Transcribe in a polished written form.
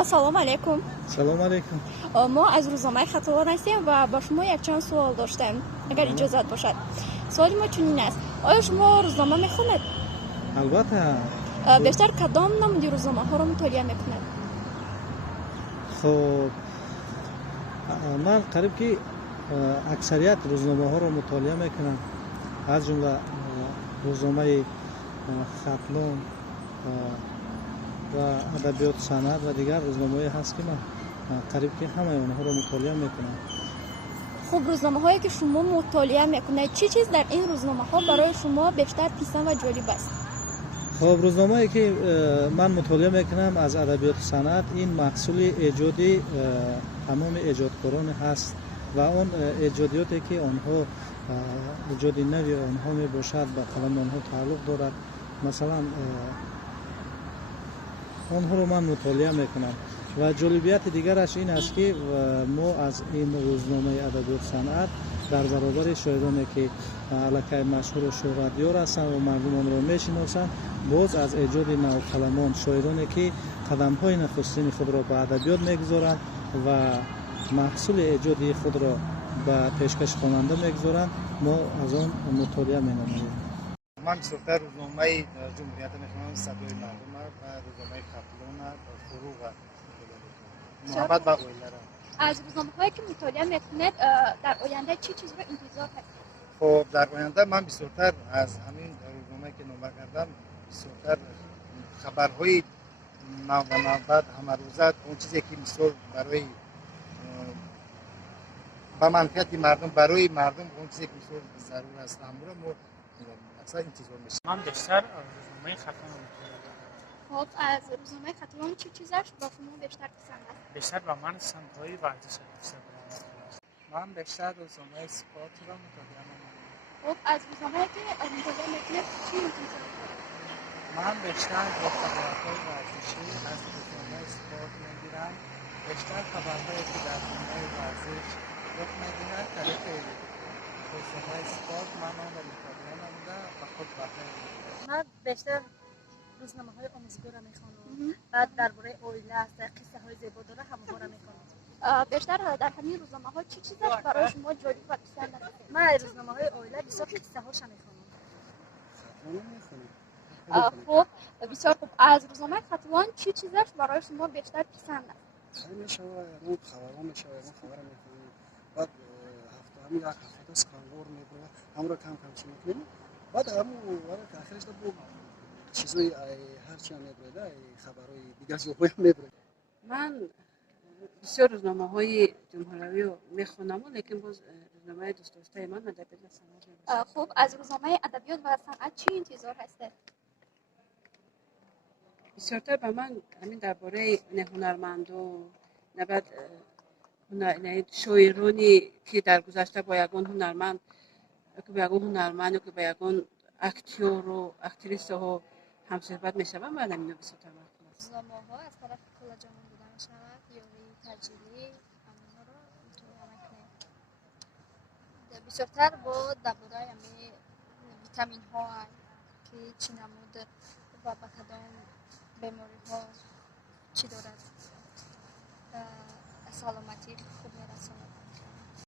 ассалому алайкум. салом алейкум. мо аз рӯзномаи Хаталон ҳастем ва ба шумо якчанд суол доштем, агар иҷозат бошад. Суоли мо чунин аст: оё шумо рӯзнома мехонед? албатта. бештар кадом номуди рӯзномаҳоро мутолиа мекунед? хуб, ман қариб ки аксарият рӯзномаҳоро мутолиа мекунам, аз ҷумла рӯзномаи Хатлон ва адабиёту санъат ва дигар рӯзномаҳое ҳаст ки ман қариб ки ҳамаи онҳоро мутолиа мекунам. хуб, рӯзномаҳое ки шумо мутолиа мекунед, чӣ чиз дар ин рӯзномаҳо барои шумо бештар писанд ва ҷолиб аст? хуб, рӯзномае ки ман мутолиа мекунам аз адабиёту санъат, ин маҳсули эҷоди тамоми эҷодкороне ҳаст ва он эҷодиёте ки онҳо эҷоди нави онҳо мебошад, ба калами онҳо тааллуқ дорад. Масалан, онҳоро ман мутолиа мекунам ва ҷолибияти дигараш ин аст ки мо аз ин рӯзномаи адабиёту санъат дар баробари шоироне ки аллакай машҳуру шӯҳратёр ҳастанд ва мардум онро мешиносанд, боз аз эҷоди навқаламон, шоироне ки қадамҳои нахустини худро ба адабиёт мегузоранд ва маҳсули эҷоди худро ба пешкашхонанда мегузоранд, мо аз он мутолиа менамоем. ман бисёртар рӯзномаи ҷумҳуриятро мехонам, садои мардума ва рӯзномаи Хатлона, фуруға муҳаббат ба оилара. аз рӯзномаҳое ки мутолиа мекунед, дар оянда чӣ чизро интизор ҳастед? хоб, дар оянда ман бисёртар аз ҳамин рӯзномае ки нома кардам, бисёртар хабарҳои навбанавбат, ҳамарӯза, он чизе ки мисол барои ба манфиати мардум, барои мардум он чизе ки мисол зарур аст, ҳамуро мо аксар интизор мешавем. ман бештар рӯзномаи Хатлон мутолиа мекунам. хоб, аз рӯзномаи Хатлон чӣ чизаш ба шумо бештар писанд аст? бештар ба ман сандҳои варзиши Инстаграм аст. ман бештар рӯзномаи спортро мутолиа мекунам. хоб, аз рӯзномае ки мутолиа мекунед чӣ интизор доред? ман бештар бо хабарҳои варзишӣ аз рӯзномаи спорт мегирам. бештар хабарҳое ки дар дунёи варзиш рух мегирад, тариқи рӯзномаи спорт ман онро мутолиа намуда ба худ баҳра мегирам. ман бештар рӯзномаҳои омӯзгорро мехонам. баъд дар бораи оила аст, қиссаҳои зебо дора, ҳамаҳоро мехонам. бештар дар ҳамин рӯзномаҳо чӣ чизаш барои шумо ҷолиб ва писанд аст? ман аз рӯзномаҳои оила бисёр қиссаҳоша мехонам. хуб, бисёр хуб. аз рӯзномаи Хатлон чӣ чизаш барои шумо бештар писанд аст? мешавад ягон хабарҳо мешавад, ягон хабар мефаҳмем. баъд ҳафтаҳами як ҳафта скангор мебурад, ҳамро кам чӣ мекунем. баъд ҳаму ахираш бо чизои ҳарчиам мебурада, хабарҳои дигар зӯҳоям мебурад. ман бисёр рӯзномаҳои ҷумҳуриявиро мехонаму, лекин боз рӯзномаи дӯстдоштаи ман адабиёт ва санъат мебошад. хуб, аз рӯзномаи адабиёт ва санъат чӣ интизор ҳастед? бисёртар ба ман ҳамин дар бораи ҳунарманду набад шоирони ки дар гузашта ба ягон ҳунарманд ё ки ба ягон актёру актрисаҳо ҳамсӯҳбат мешаванд, ман ҳамино бисёртар мехонам. рӯзномаҳо аз тарафи коллаҷамон дида мешавад, ёҳои таҷрибӣ, ҳаминҳоро мутолиа мекунем. бисёртар дар бораи витаминҳо ки чӣ намуд ва ба кадом бемориҳо чӣ дорад, саломатӣ хуб мерасонад.